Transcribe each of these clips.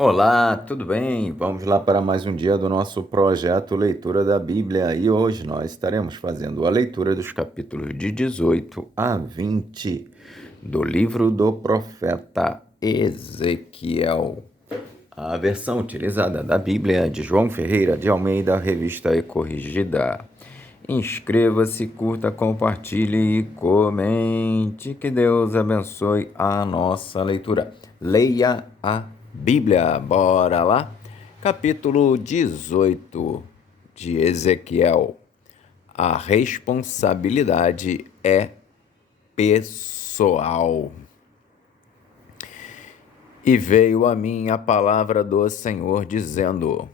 Olá, tudo bem? Vamos lá para mais um dia do nosso projeto Leitura da Bíblia e hoje nós estaremos fazendo a leitura dos capítulos de 18 a 20 do livro do profeta Ezequiel. A versão utilizada da Bíblia é de João Ferreira de Almeida, Revista e Corrigida. Inscreva-se, curta, compartilhe e comente. Que Deus abençoe a nossa leitura. Leia a Bíblia. Bora lá? Capítulo 18 de Ezequiel. A responsabilidade é pessoal. E veio a mim a palavra do Senhor, dizendo: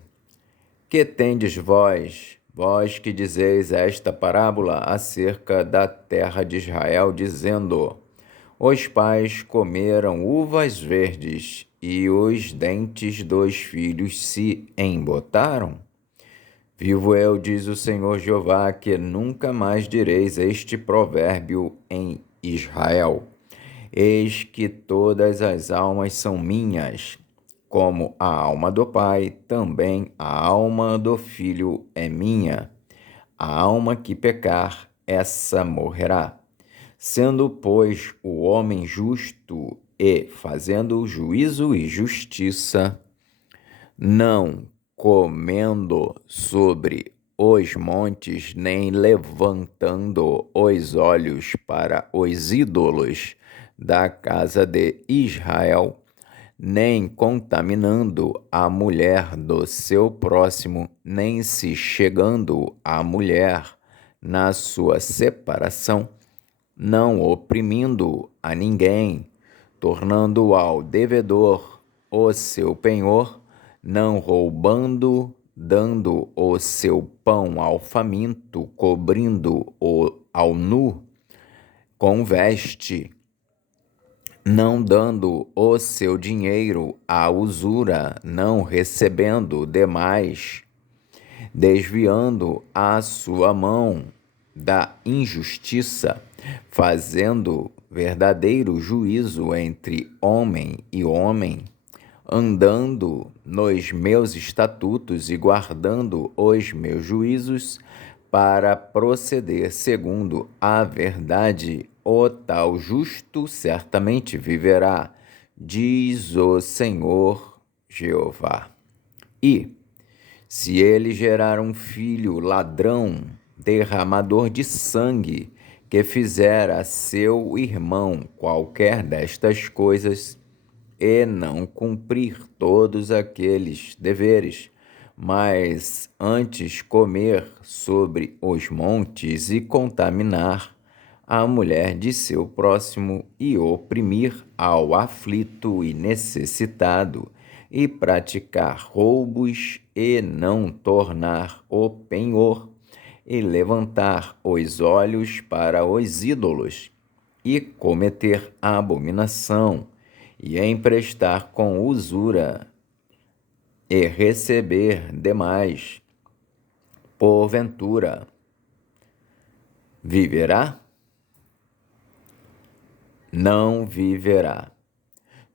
Que tendes vós, vós que dizeis esta parábola acerca da terra de Israel, dizendo: Os pais comeram uvas verdes, e os dentes dos filhos se embotaram? Vivo eu, diz o Senhor Jeová, que nunca mais direis este provérbio em Israel. Eis que todas as almas são minhas, como a alma do Pai, também a alma do Filho é minha. A alma que pecar, essa morrerá. Sendo, pois, o homem justo e fazendo juízo e justiça, não comendo sobre os montes, nem levantando os olhos para os ídolos da casa de Israel, nem contaminando a mulher do seu próximo, nem se chegando à mulher na sua separação, não oprimindo a ninguém, tornando ao devedor o seu penhor, não roubando, dando o seu pão ao faminto, cobrindo-o ao nu com veste, não dando o seu dinheiro à usura, não recebendo demais, desviando a sua mão da injustiça, fazendo verdadeiro juízo entre homem e homem, andando nos meus estatutos e guardando os meus juízos, para proceder segundo a verdade, o tal justo certamente viverá, diz o Senhor Jeová. E, se ele gerar um filho ladrão, derramador de sangue, que fizer a seu irmão qualquer destas coisas, e não cumprir todos aqueles deveres, mas antes comer sobre os montes e contaminar a mulher de seu próximo e oprimir ao aflito e necessitado, e praticar roubos e não tornar o penhor, e levantar os olhos para os ídolos, e cometer a abominação, e emprestar com usura, e receber demais, porventura, viverá? Não viverá.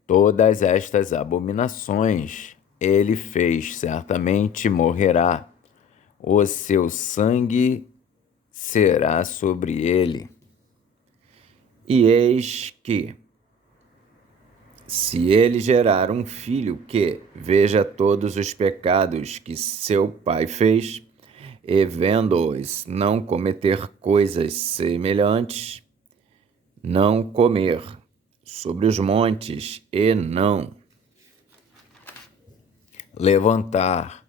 Todas estas abominações ele fez, certamente morrerá. O seu sangue será sobre ele. E eis que, se ele gerar um filho que veja todos os pecados que seu pai fez, e vendo-os não cometer coisas semelhantes, não comer sobre os montes e não levantar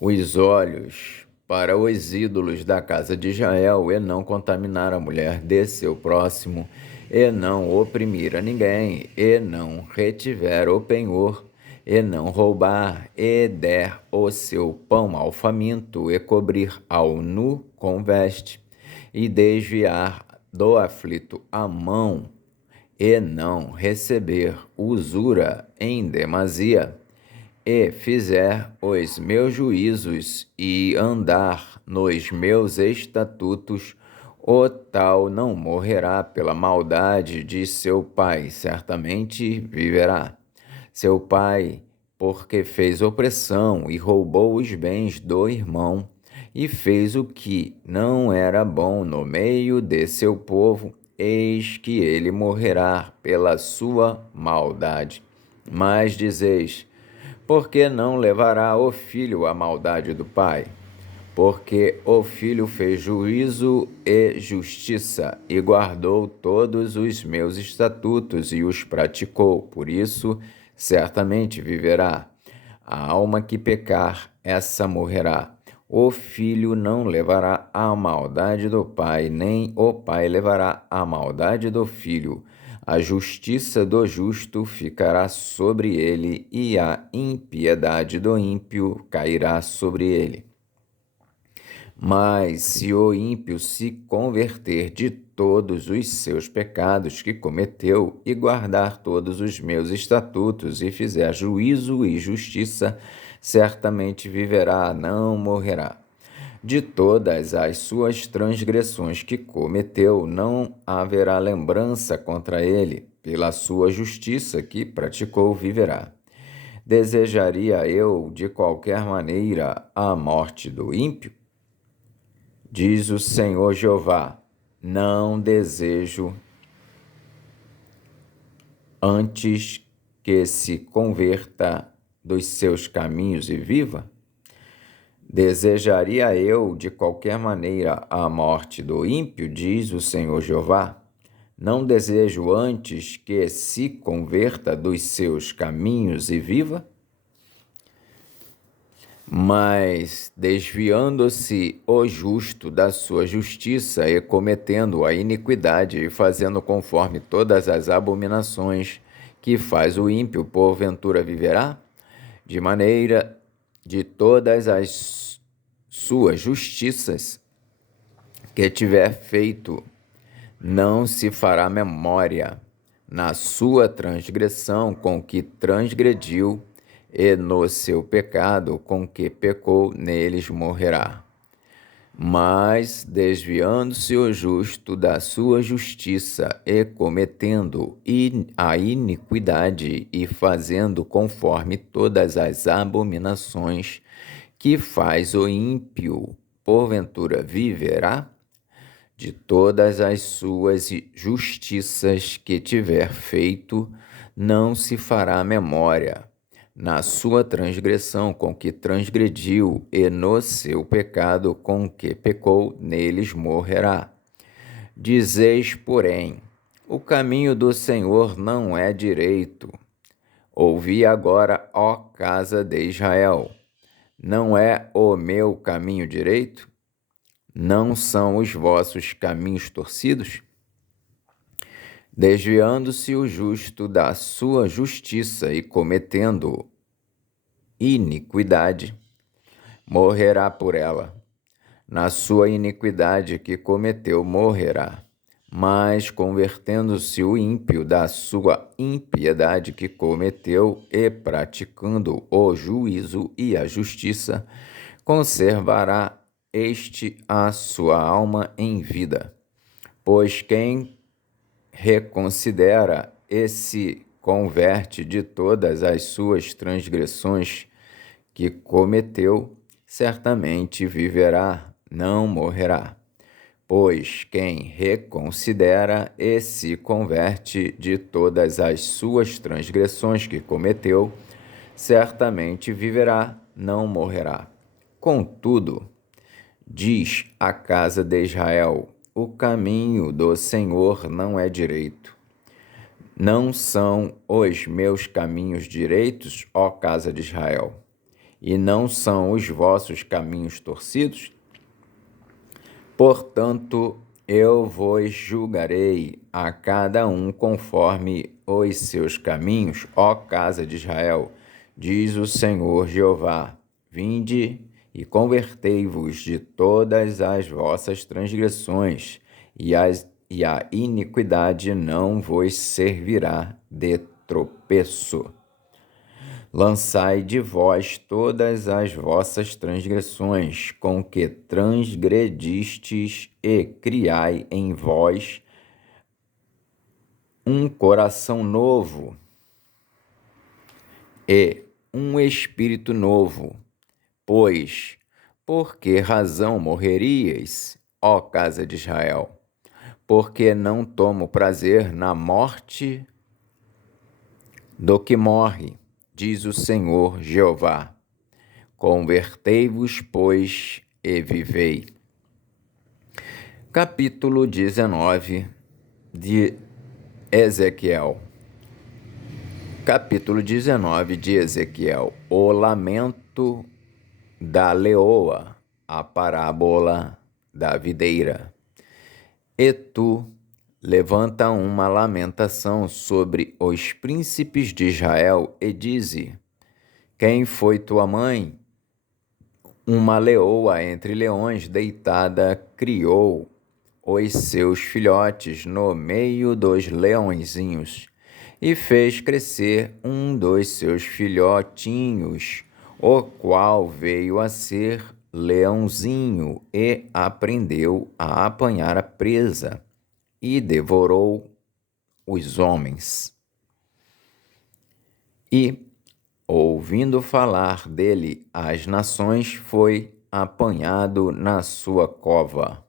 os olhos para os ídolos da casa de Israel, e não contaminar a mulher de seu próximo, e não oprimir a ninguém, e não retiver o penhor, e não roubar, e der o seu pão ao faminto, e cobrir ao nu com veste, e desviar do aflito a mão, e não receber usura em demasia, e fizer os meus juízos e andar nos meus estatutos, o tal não morrerá pela maldade de seu pai, certamente viverá. Seu pai porque fez opressão e roubou os bens do irmão, e fez o que não era bom no meio de seu povo, eis que ele morrerá pela sua maldade. Mas dizeis: por que não levará o filho a maldade do pai? Porque o filho fez juízo e justiça, e guardou todos os meus estatutos e os praticou. Por isso, certamente viverá. A alma que pecar, essa morrerá. O filho não levará a maldade do pai, nem o pai levará a maldade do filho. A justiça do justo ficará sobre ele, e a impiedade do ímpio cairá sobre ele. Mas se o ímpio se converter de todos os seus pecados que cometeu e guardar todos os meus estatutos e fizer juízo e justiça, certamente viverá, não morrerá. De todas as suas transgressões que cometeu, não haverá lembrança contra ele. Pela sua justiça que praticou, viverá. Desejaria eu, de qualquer maneira, a morte do ímpio? Diz o Senhor Jeová: não desejo, antes que se converta dos seus caminhos e viva? Desejaria eu, de qualquer maneira, a morte do ímpio, diz o Senhor Jeová? Não desejo antes que se converta dos seus caminhos e viva? Mas, desviando-se o justo da sua justiça e cometendo a iniquidade e fazendo conforme todas as abominações que faz o ímpio, porventura viverá? De maneira de todas as suas justiças que tiver feito, não se fará memória na sua transgressão com que transgrediu, e no seu pecado com que pecou, neles morrerá. Mas, desviando-se o justo da sua justiça e cometendo a iniquidade e fazendo conforme todas as abominações que faz o ímpio, porventura viverá? De todas as suas justiças que tiver feito, não se fará memória. Na sua transgressão com que transgrediu, e no seu pecado com que pecou, neles morrerá. Dizeis, porém: o caminho do Senhor não é direito. Ouvi agora, ó casa de Israel: não é o meu caminho direito? Não são os vossos caminhos torcidos? Desviando-se o justo da sua justiça e cometendo iniquidade, morrerá por ela. Na sua iniquidade que cometeu, morrerá. Mas, convertendo-se o ímpio da sua impiedade que cometeu e praticando o juízo e a justiça, conservará este a sua alma em vida. Pois quem reconsidera e se converte de todas as suas transgressões que cometeu, certamente viverá, não morrerá. Pois quem reconsidera e se converte de todas as suas transgressões que cometeu, certamente viverá, não morrerá. Contudo, diz a casa de Israel: o caminho do Senhor não é direito. Não são os meus caminhos direitos, ó casa de Israel, e não são os vossos caminhos torcidos? Portanto, eu vos julgarei a cada um conforme os seus caminhos, ó casa de Israel, diz o Senhor Jeová. Vinde e convertei-vos de todas as vossas transgressões, e a iniquidade não vos servirá de tropeço. Lançai de vós todas as vossas transgressões, com que transgredistes, e criai em vós um coração novo, e um espírito novo. Pois, por que razão morrerias, ó casa de Israel? Porque não tomo prazer na morte do que morre, diz o Senhor Jeová. Convertei-vos, pois, e vivei. Capítulo 19 de Ezequiel. Capítulo 19 de Ezequiel. O lamento da leoa, a parábola da videira. E tu levanta uma lamentação sobre os príncipes de Israel e dize: quem foi tua mãe? Uma leoa entre leões deitada criou os seus filhotes no meio dos leõezinhos e fez crescer um dos seus filhotinhos, o qual veio a ser leãozinho e aprendeu a apanhar a presa e devorou os homens. E, ouvindo falar dele, as nações foi apanhado na sua cova.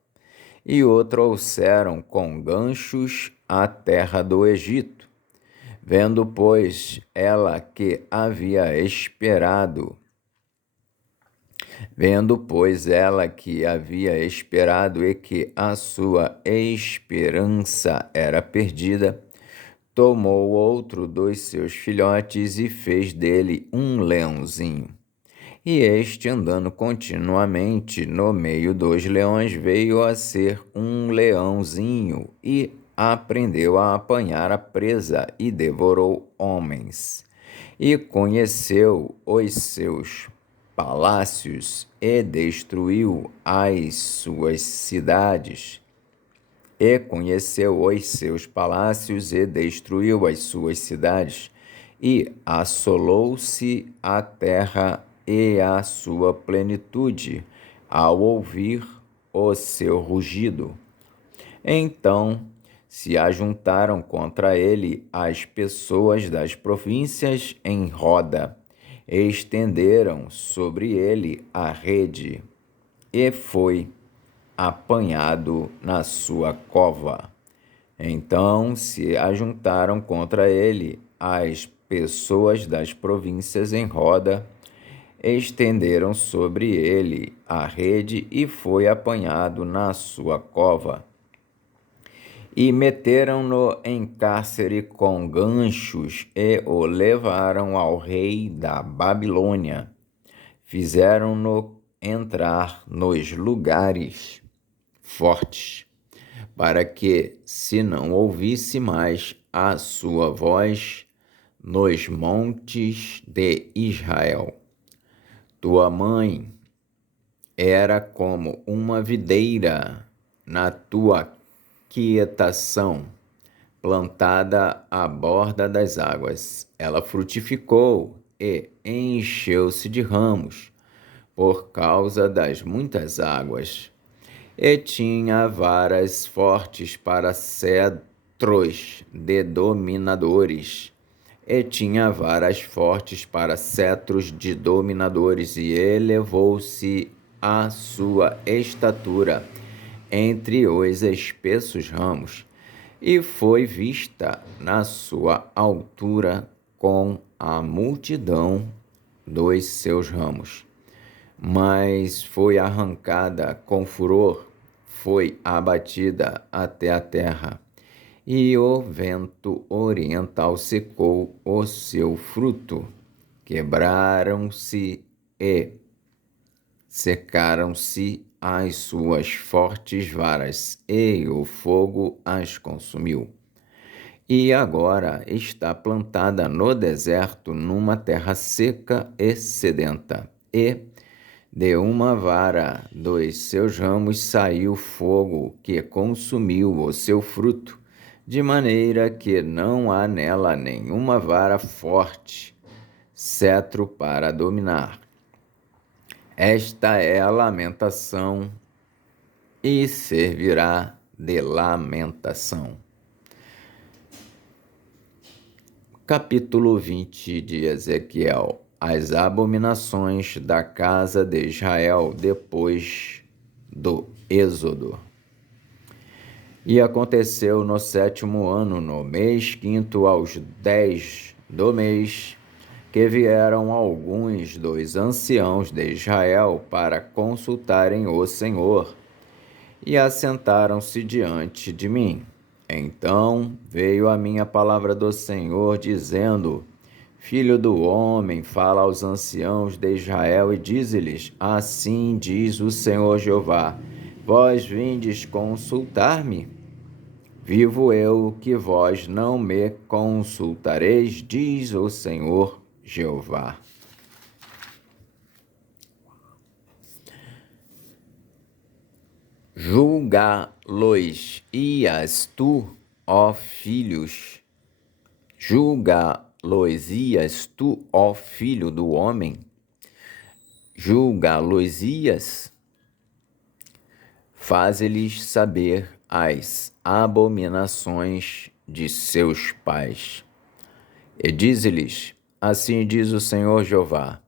E o trouxeram com ganchos à terra do Egito. Vendo, pois, ela que havia esperado e que a sua esperança era perdida, tomou outro dos seus filhotes e fez dele um leãozinho. E este, andando continuamente no meio dos leões, veio a ser um leãozinho e aprendeu a apanhar a presa e devorou homens. E conheceu os seus palácios e destruiu as suas cidades. E assolou-se a terra e a sua plenitude, ao ouvir o seu rugido. Então se ajuntaram contra ele as pessoas das províncias em roda, e estenderam sobre ele a rede, e foi apanhado na sua cova. Então se ajuntaram contra ele as pessoas das províncias em roda, estenderam sobre ele a rede e foi apanhado na sua cova. E meteram-no em cárcere com ganchos e o levaram ao rei da Babilônia. Fizeram-no entrar nos lugares fortes, para que, se não ouvisse mais a sua voz nos montes de Israel. Tua mãe era como uma videira na tua quietação, plantada à borda das águas. Ela frutificou e encheu-se de ramos, por causa das muitas águas. E tinha varas fortes para cetros de dominadores. E elevou-se a sua estatura entre os espessos ramos, e foi vista na sua altura com a multidão dos seus ramos. Mas foi arrancada com furor, foi abatida até a terra, e o vento oriental secou o seu fruto. Quebraram-se e secaram-se as suas fortes varas, e o fogo as consumiu. E agora está plantada no deserto, numa terra seca e sedenta, e de uma vara dos seus ramos saiu fogo que consumiu o seu fruto, de maneira que não há nela nenhuma vara forte, cetro para dominar. Esta é a lamentação e servirá de lamentação. Capítulo 20 de Ezequiel. as abominações da casa de Israel depois do Êxodo. E aconteceu no 7º ano, no mês 5º, aos 10 do mês, que vieram alguns dos anciãos de Israel para consultarem o Senhor, e assentaram-se diante de mim. Então veio a mim a palavra do Senhor, dizendo: Filho do homem, fala aos anciãos de Israel e dize-lhes: Assim diz o Senhor Jeová: Vós vindes consultar-me? Vivo eu que vós não me consultareis, diz o Senhor Jeová. Julgá-los-ias tu, ó filhos, julgá-los-ias tu, ó filho do homem, julgá-los-ias, faze-lhes saber as abominações de seus pais. E dize-lhes: Assim diz o Senhor Jeová: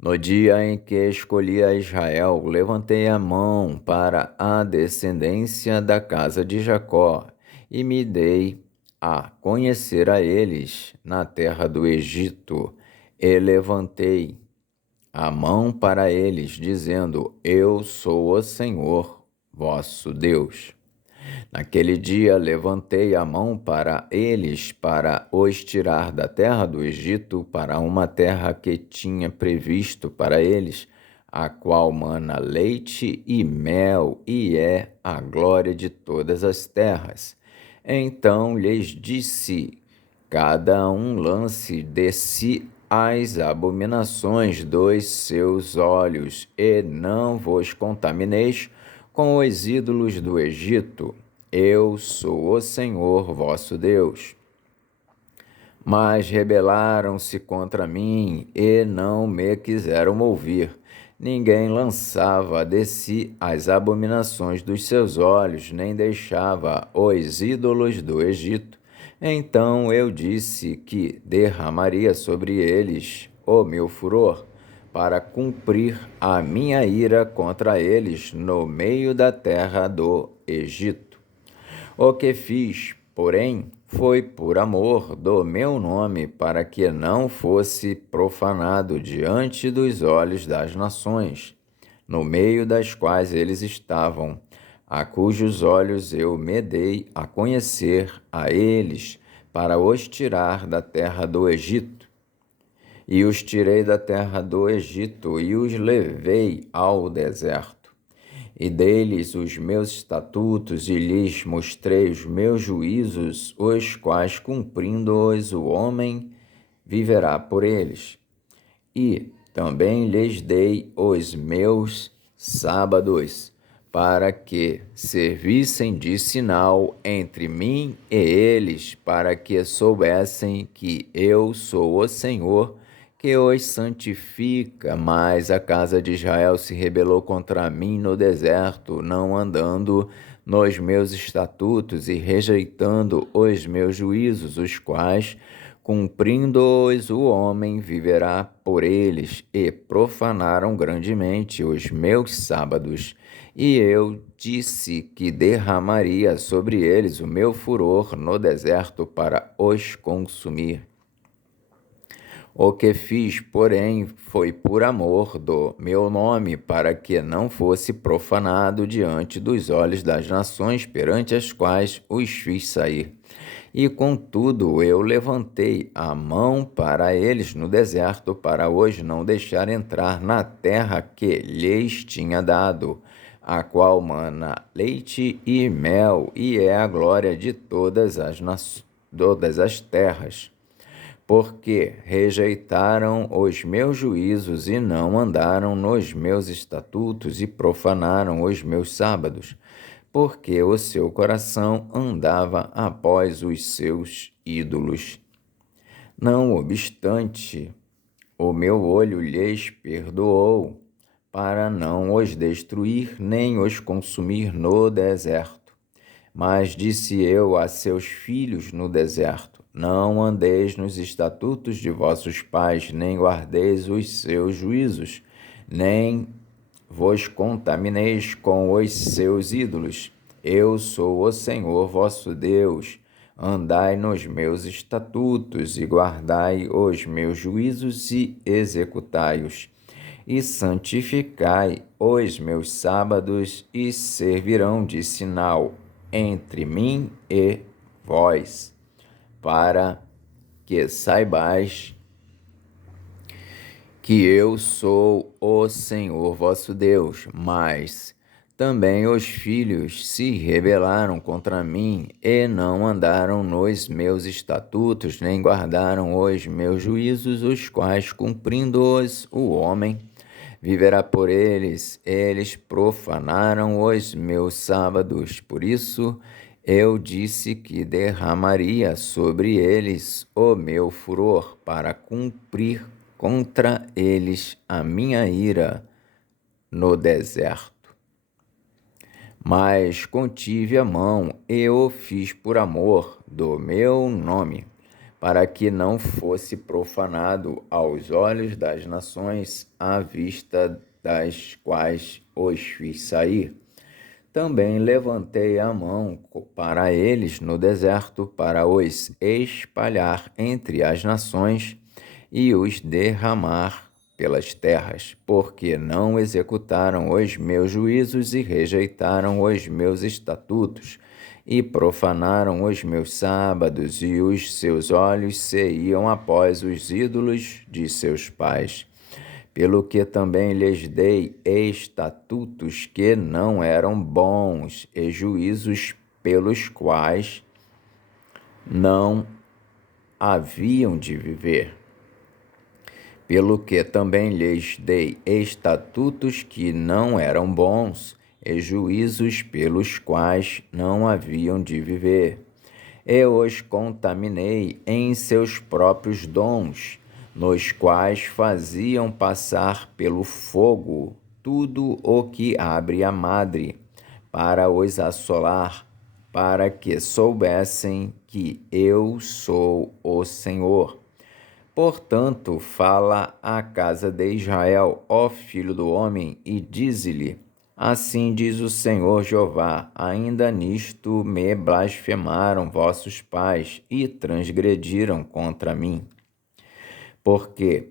No dia em que escolhi a Israel, levantei a mão para a descendência da casa de Jacó e me dei a conhecer a eles na terra do Egito, e levantei a mão para eles, dizendo: Eu sou o Senhor, vosso Deus. Naquele dia levantei a mão para eles, para os tirar da terra do Egito, para uma terra que tinha previsto para eles, a qual mana leite e mel, e é a glória de todas as terras. Então lhes disse: cada um lance de si as abominações dos seus olhos, e não vos contamineis com os ídolos do Egito. Eu sou o Senhor vosso Deus. Mas rebelaram-se contra mim e não me quiseram ouvir. Ninguém lançava de si as abominações dos seus olhos, nem deixava os ídolos do Egito. Então eu disse que derramaria sobre eles o meu furor, para cumprir a minha ira contra eles no meio da terra do Egito. O que fiz, porém, foi por amor do meu nome, para que não fosse profanado diante dos olhos das nações, no meio das quais eles estavam, a cujos olhos eu me dei a conhecer a eles, para os tirar da terra do Egito. E os tirei da terra do Egito e os levei ao deserto. E dei-lhes os meus estatutos e lhes mostrei os meus juízos, os quais, cumprindo-os, o homem viverá por eles. E também lhes dei os meus sábados, para que servissem de sinal entre mim e eles, para que soubessem que eu sou o Senhor, que os santifica. Mas a casa de Israel se rebelou contra mim no deserto, não andando nos meus estatutos e rejeitando os meus juízos, os quais, cumprindo-os, o homem viverá por eles, e profanaram grandemente os meus sábados. E eu disse que derramaria sobre eles o meu furor no deserto para os consumir. O que fiz, porém, foi por amor do meu nome, para que não fosse profanado diante dos olhos das nações perante as quais os fiz sair. E contudo eu levantei a mão para eles no deserto, para os não deixar entrar na terra que lhes tinha dado, a qual mana leite e mel, e é a glória de todas as terras. Porque rejeitaram os meus juízos e não andaram nos meus estatutos e profanaram os meus sábados, porque o seu coração andava após os seus ídolos. Não obstante, o meu olho lhes perdoou, para não os destruir nem os consumir no deserto. Mas disse eu a seus filhos no deserto: não andeis nos estatutos de vossos pais, nem guardeis os seus juízos, nem vos contamineis com os seus ídolos. Eu sou o Senhor vosso Deus. Andai nos meus estatutos e guardai os meus juízos e executai-os. E santificai os meus sábados e servirão de sinal entre mim e vós, para que saibais que eu sou o Senhor vosso Deus. Mas também os filhos se rebelaram contra mim e não andaram nos meus estatutos, nem guardaram os meus juízos, os quais, cumprindo-os, o homem viverá por eles. Eles profanaram os meus sábados. Por isso eu disse que derramaria sobre eles o meu furor, para cumprir contra eles a minha ira no deserto. Mas contive a mão e o fiz por amor do meu nome, para que não fosse profanado aos olhos das nações, à vista das quais os fiz sair. Também levantei a mão para eles no deserto, para os espalhar entre as nações e os derramar pelas terras, porque não executaram os meus juízos e rejeitaram os meus estatutos, e profanaram os meus sábados, e os seus olhos se iam após os ídolos de seus pais. Pelo que também lhes dei estatutos que não eram bons, e juízos pelos quais não haviam de viver. Pelo que também lhes dei estatutos que não eram bons, e juízos pelos quais não haviam de viver. E os contaminei em seus próprios dons, nos quais faziam passar pelo fogo tudo o que abre a madre, para os assolar, para que soubessem que eu sou o Senhor. Portanto, fala à casa de Israel, ó filho do homem, e dize-lhe: assim diz o Senhor Jeová, ainda nisto me blasfemaram vossos pais e transgrediram contra mim. Porque,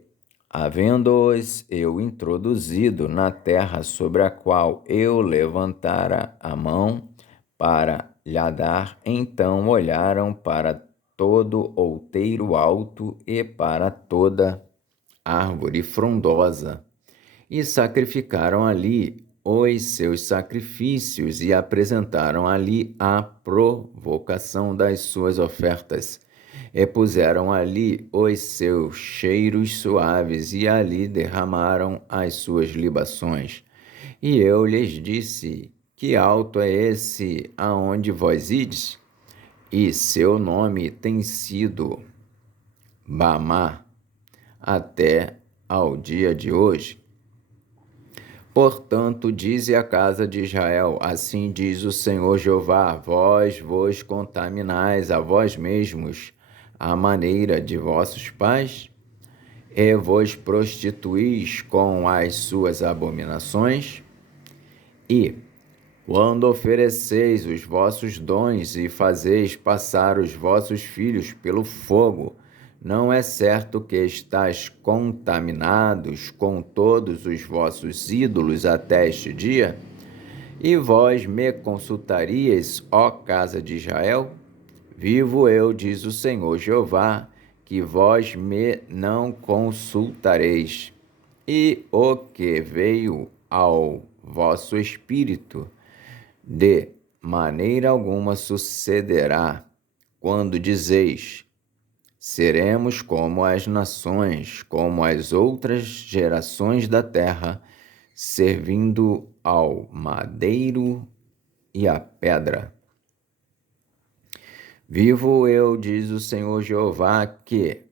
havendo-os eu introduzido na terra sobre a qual eu levantara a mão para lhe dar, então olharam para todo outeiro alto e para toda árvore frondosa, e sacrificaram ali os seus sacrifícios e apresentaram ali a provocação das suas ofertas. E puseram ali os seus cheiros suaves e ali derramaram as suas libações. E eu lhes disse: que alto é esse aonde vós ides? E seu nome tem sido Bamá até ao dia de hoje. Portanto, dize a casa de Israel: assim diz o Senhor Jeová, vós vos contaminais a vós mesmos à maneira de vossos pais, e vos prostituís com as suas abominações, e, quando ofereceis os vossos dons e fazeis passar os vossos filhos pelo fogo, não é certo que estáis contaminados com todos os vossos ídolos até este dia? E vós me consultaríeis, ó casa de Israel? Vivo eu, diz o Senhor Jeová, que vós me não consultareis. E o que veio ao vosso espírito, de maneira alguma sucederá, quando dizeis: seremos como as nações, como as outras gerações da terra, servindo ao madeiro e à pedra. Vivo eu, diz o Senhor Jeová, que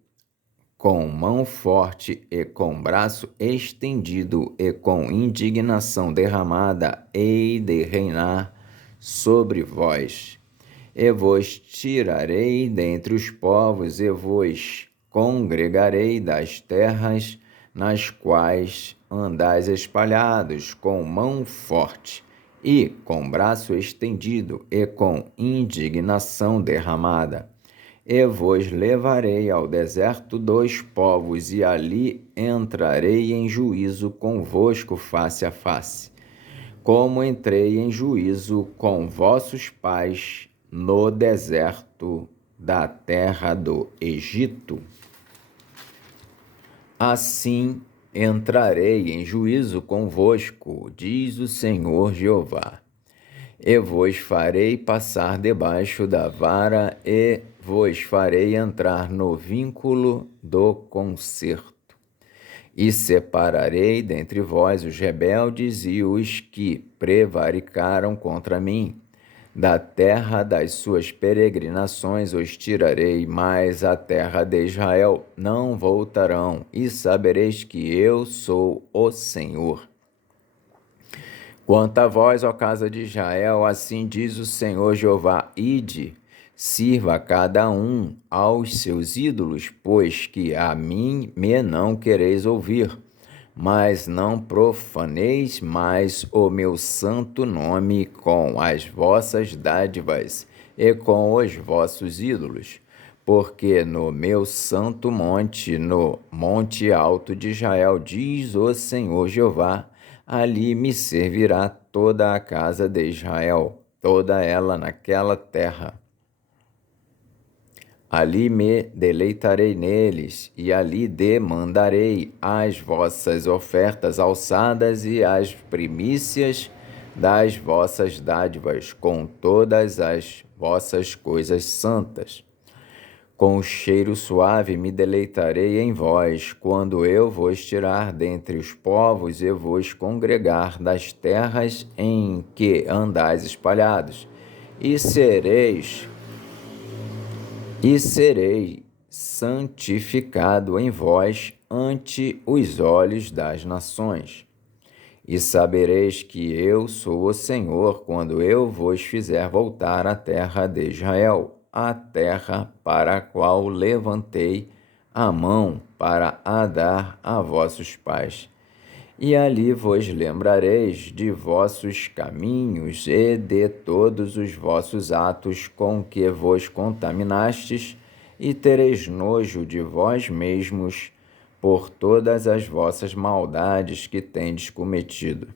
com mão forte e com braço estendido e com indignação derramada hei de reinar sobre vós. e vos tirarei dentre os povos, e vos congregarei das terras nas quais andais espalhados, com mão forte, e com braço estendido, e com indignação derramada. E vos levarei ao deserto dos povos, e ali entrarei em juízo convosco face a face, como entrei em juízo com vossos pais no deserto da terra do Egito. Assim entrarei em juízo convosco, diz o Senhor Jeová. E vos farei passar debaixo da vara, e vos farei entrar no vínculo do concerto. E separarei dentre vós os rebeldes e os que prevaricaram contra mim. Da terra das suas peregrinações os tirarei, mas a terra de Israel não voltarão, e sabereis que eu sou o Senhor. Quanto a vós, ó casa de Israel, assim diz o Senhor Jeová: ide, sirva cada um aos seus ídolos, pois que a mim me não quereis ouvir, mas não profaneis mais o meu santo nome com as vossas dádivas e com os vossos ídolos. Porque no meu santo monte, no monte alto de Israel, diz o Senhor Jeová, ali me servirá toda a casa de Israel, toda ela naquela terra. Ali me deleitarei neles, e ali demandarei as vossas ofertas alçadas e as primícias das vossas dádivas, com todas as vossas coisas santas. Com cheiro suave me deleitarei em vós, quando eu vos tirar dentre os povos e vos congregar das terras em que andais espalhados, e serei santificado em vós ante os olhos das nações. E sabereis que eu sou o Senhor, quando eu vos fizer voltar à terra de Israel, a terra para a qual levantei a mão para a dar a vossos pais. E ali vos lembrareis de vossos caminhos e de todos os vossos atos com que vos contaminastes, e tereis nojo de vós mesmos por todas as vossas maldades que tendes cometido.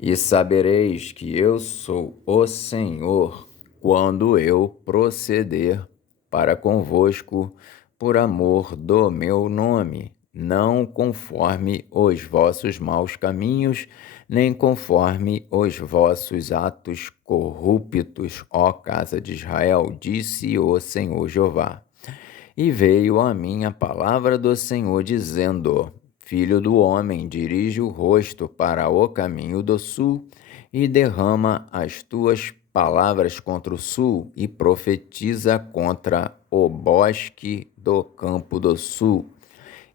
E sabereis que eu sou o Senhor, quando eu proceder para convosco por amor do meu nome, não conforme os vossos maus caminhos, nem conforme os vossos atos corruptos, ó casa de Israel, disse o Senhor Jeová. E veio a mim a palavra do Senhor, dizendo: Filho do homem, dirige o rosto para o caminho do sul, e derrama as tuas palavras contra o sul, e profetiza contra o bosque do campo do sul.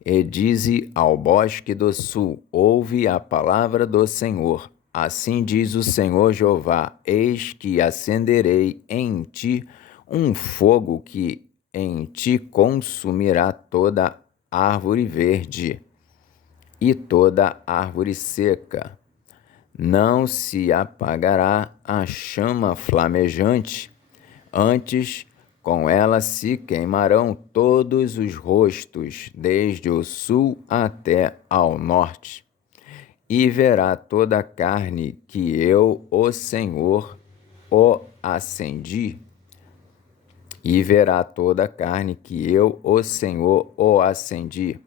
E dize ao bosque do sul: ouve a palavra do Senhor. Assim diz o Senhor Jeová: eis que acenderei em ti um fogo que em ti consumirá toda árvore verde e toda árvore seca. Não se apagará a chama flamejante, antes com ela se queimarão todos os rostos, desde o sul até ao norte. E verá toda a carne que eu, o Senhor, o acendi. E verá toda a carne que eu, o Senhor, o acendi.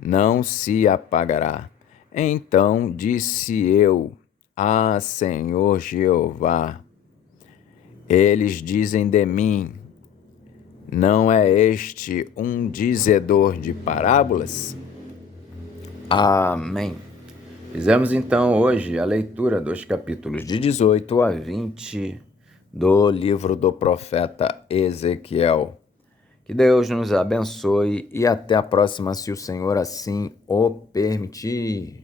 Não se apagará. Então disse eu: Ah, Senhor Jeová, eles dizem de mim: não é este um dizedor de parábolas? Amém. Fizemos então hoje a leitura dos capítulos de 18 a 20 do livro do profeta Ezequiel. Que Deus nos abençoe e até a próxima, se o Senhor assim o permitir.